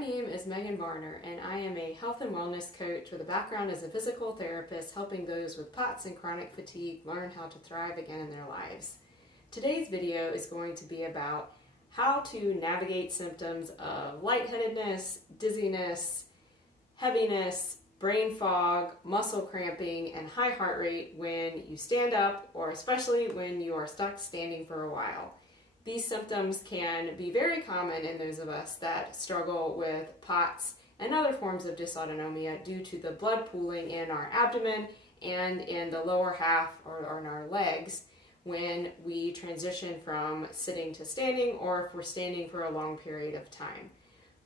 name is Megan Varner, and I am a health and wellness coach with a background as a physical therapist, helping those with POTS and chronic fatigue learn how to thrive again in their lives. Today's video is going to be about how to navigate symptoms of lightheadedness, dizziness, heaviness, brain fog, muscle cramping, and high heart rate when you stand up, or especially when you are stuck standing for a while. These symptoms can be very common in those of us that struggle with POTS and other forms of dysautonomia due to the blood pooling in our abdomen and in the lower half or in our legs when we transition from sitting to standing, or if we're standing for a long period of time.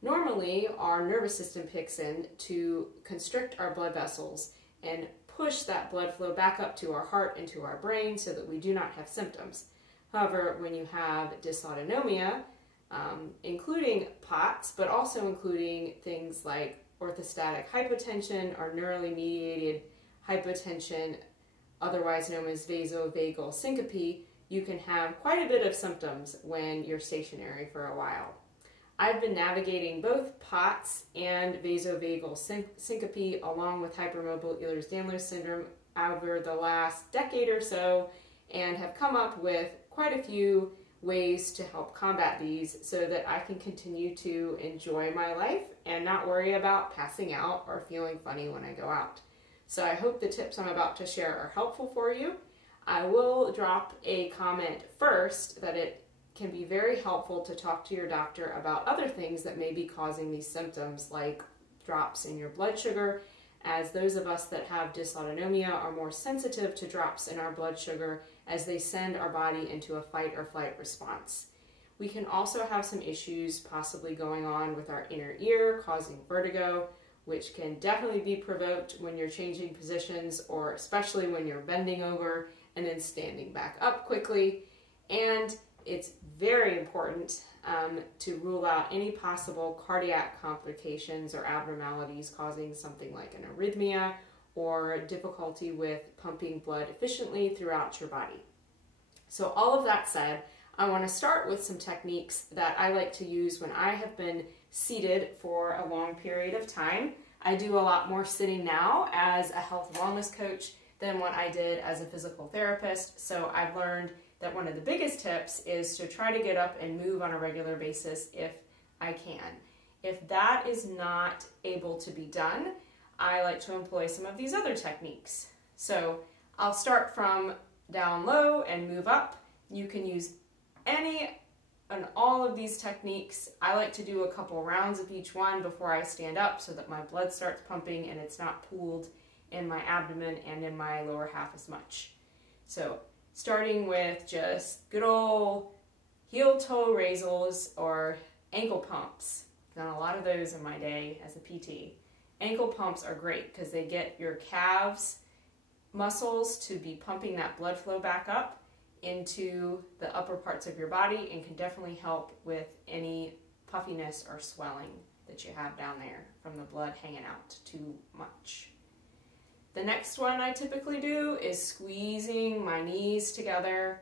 Normally, our nervous system kicks in to constrict our blood vessels and push that blood flow back up to our heart and to our brain so that we do not have symptoms. However, when you have dysautonomia, including POTS, but also including things like orthostatic hypotension or neurally mediated hypotension, otherwise known as vasovagal syncope, you can have quite a bit of symptoms when you're stationary for a while. I've been navigating both POTS and vasovagal syncope along with hypermobile Ehlers-Danlos syndrome over the last decade or so, and have come up with quite a few ways to help combat these so that I can continue to enjoy my life and not worry about passing out or feeling funny when I go out. So I hope the tips I'm about to share are helpful for you. I will drop a comment first that it can be very helpful to talk to your doctor about other things that may be causing these symptoms, like drops in your blood sugar, as those of us that have dysautonomia are more sensitive to drops in our blood sugar as they send our body into a fight or flight response. We can also have some issues possibly going on with our inner ear, causing vertigo, which can definitely be provoked when you're changing positions, or especially when you're bending over and then standing back up quickly. And it's very important to rule out any possible cardiac complications or abnormalities causing something like an arrhythmia or difficulty with pumping blood efficiently throughout your body. So all of that said, I want to start with some techniques that I like to use when I have been seated for a long period of time. I do a lot more sitting now as a health and wellness coach than what I did as a physical therapist, so I've learned that one of the biggest tips is to try to get up and move on a regular basis if I can. If that is not able to be done, I like to employ some of these other techniques. So I'll start from down low and move up. You can use any and all of these techniques. I like to do a couple rounds of each one before I stand up so that my blood starts pumping and it's not pooled in my abdomen and in my lower half as much. So starting with just good old heel-toe raises or ankle pumps. Done a lot of those in my day as a PT. Ankle pumps are great because they get your calves muscles to be pumping that blood flow back up into the upper parts of your body and can definitely help with any puffiness or swelling that you have down there from the blood hanging out too much. The next one I typically do is squeezing my knees together.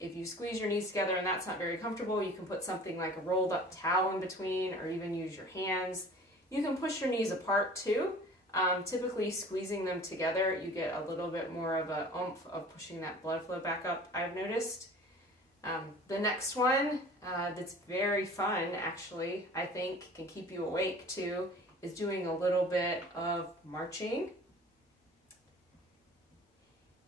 If you squeeze your knees together and that's not very comfortable, you can put something like a rolled up towel in between, or even use your hands. You can push your knees apart too. Typically squeezing them together, you get a little bit more of a oomph of pushing that blood flow back up, I've noticed. The next one that's very fun, actually, I think can keep you awake too, is doing a little bit of marching,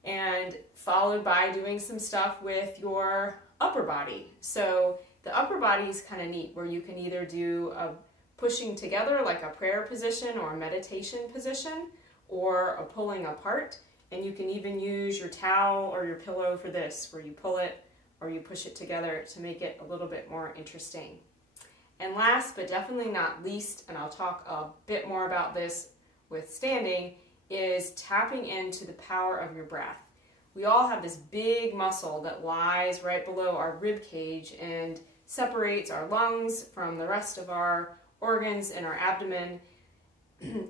and followed by doing some stuff with your upper body. So the upper body is kind of neat, where you can either do a pushing together like a prayer position or a meditation position, or a pulling apart, and you can even use your towel or your pillow for this, where you pull it or you push it together to make it a little bit more interesting. And last but definitely not least, and I'll talk a bit more about this with standing, is tapping into the power of your breath. We all have this big muscle that lies right below our rib cage and separates our lungs from the rest of our organs in our abdomen,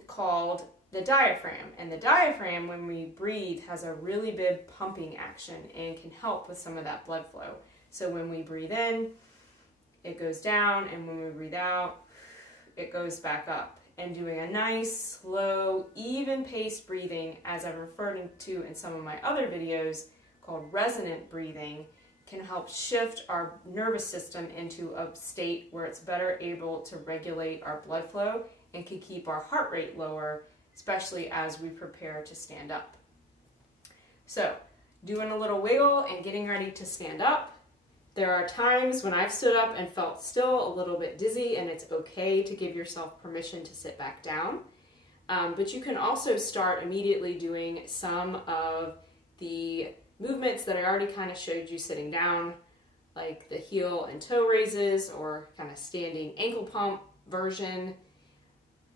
called the diaphragm. And the diaphragm, when we breathe, has a really big pumping action and can help with some of that blood flow. So when we breathe in, it goes down, and when we breathe out, it goes back up. And doing a nice, slow, even paced breathing, as I've referred to in some of my other videos called resonant breathing, can help shift our nervous system into a state where it's better able to regulate our blood flow and can keep our heart rate lower, especially as we prepare to stand up. So, doing a little wiggle and getting ready to stand up. There are times when I've stood up and felt still a little bit dizzy, and it's okay to give yourself permission to sit back down. But you can also start immediately doing some of the movements that I already kind of showed you sitting down, like the heel and toe raises or kind of standing ankle pump version.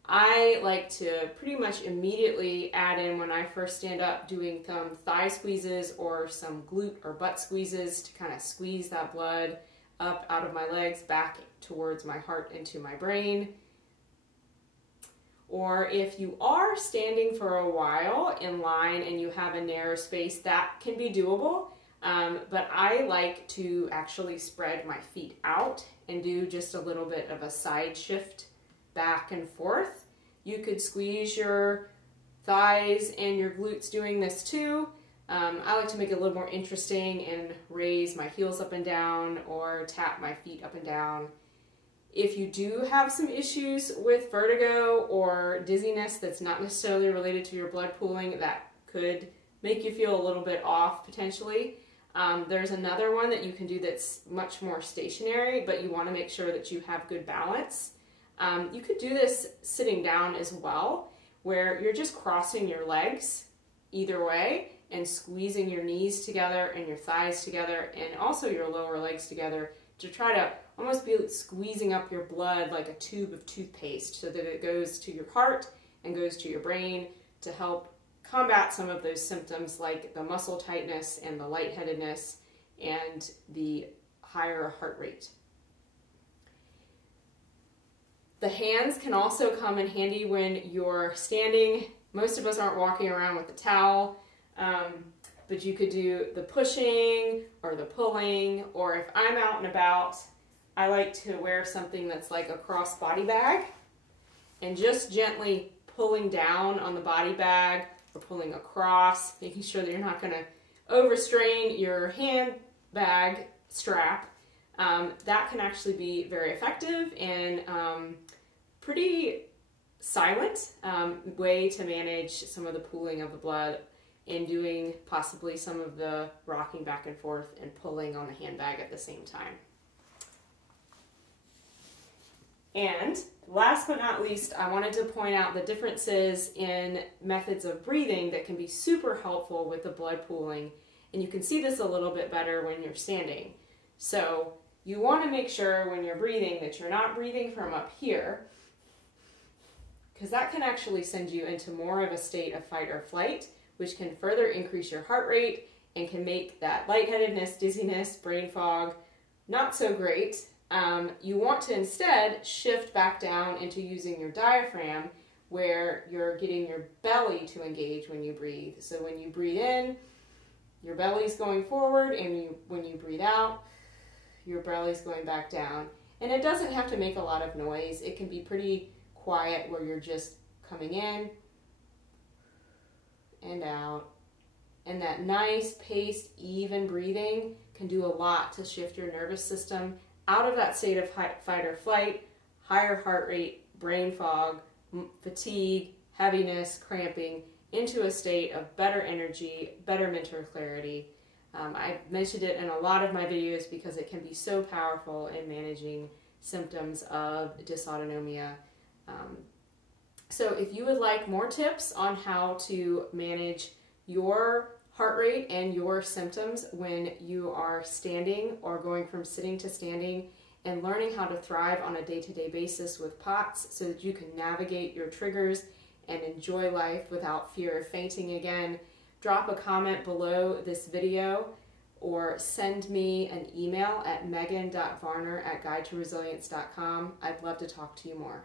I like to pretty much immediately add in, when I first stand up, doing some thigh squeezes or some glute or butt squeezes to kind of squeeze that blood up out of my legs back towards my heart into my brain. Or if you are standing for a while in line and you have a narrow space, that can be doable. But I like to actually spread my feet out and do just a little bit of a side shift back and forth. You could squeeze your thighs and your glutes doing this too. I like to make it a little more interesting and raise my heels up and down or tap my feet up and down. If you do have some issues with vertigo or dizziness that's not necessarily related to your blood pooling, that could make you feel a little bit off potentially. There's another one that you can do that's much more stationary, but you want to make sure that you have good balance. You could do this sitting down as well, where you're just crossing your legs either way and squeezing your knees together and your thighs together and also your lower legs together to try to almost be squeezing up your blood like a tube of toothpaste so that it goes to your heart and goes to your brain to help combat some of those symptoms like the muscle tightness and the lightheadedness and the higher heart rate. The hands can also come in handy when you're standing. Most of us aren't walking around with a towel, but you could do the pushing or the pulling, or if I'm out and about, I like to wear something that's like a cross-body bag and just gently pulling down on the body bag or pulling across, making sure that you're not going to overstrain your handbag strap. That can actually be very effective and pretty silent way to manage some of the pooling of the blood and doing possibly some of the rocking back and forth and pulling on the handbag at the same time. And last but not least, I wanted to point out the differences in methods of breathing that can be super helpful with the blood pooling. And you can see this a little bit better when you're standing. So you want to make sure when you're breathing that you're not breathing from up here, because that can actually send you into more of a state of fight or flight, which can further increase your heart rate and can make that lightheadedness, dizziness, brain fog not so great. You want to instead shift back down into using your diaphragm, where you're getting your belly to engage when you breathe. So when you breathe in, your belly's going forward, and when you breathe out, your belly's going back down. And it doesn't have to make a lot of noise. It can be pretty quiet, where you're just coming in and out. And that nice paced, even breathing can do a lot to shift your nervous system out of that state of fight or flight, higher heart rate, brain fog, fatigue, heaviness, cramping, into a state of better energy, better mental clarity. I've mentioned it in a lot of my videos because it can be so powerful in managing symptoms of dysautonomia. So if you would like more tips on how to manage your heart rate and your symptoms when you are standing or going from sitting to standing, and learning how to thrive on a day-to-day basis with POTS so that you can navigate your triggers and enjoy life without fear of fainting again, drop a comment below this video or send me an email at megan.varner@guidetoresilience.com. I'd love to talk to you more.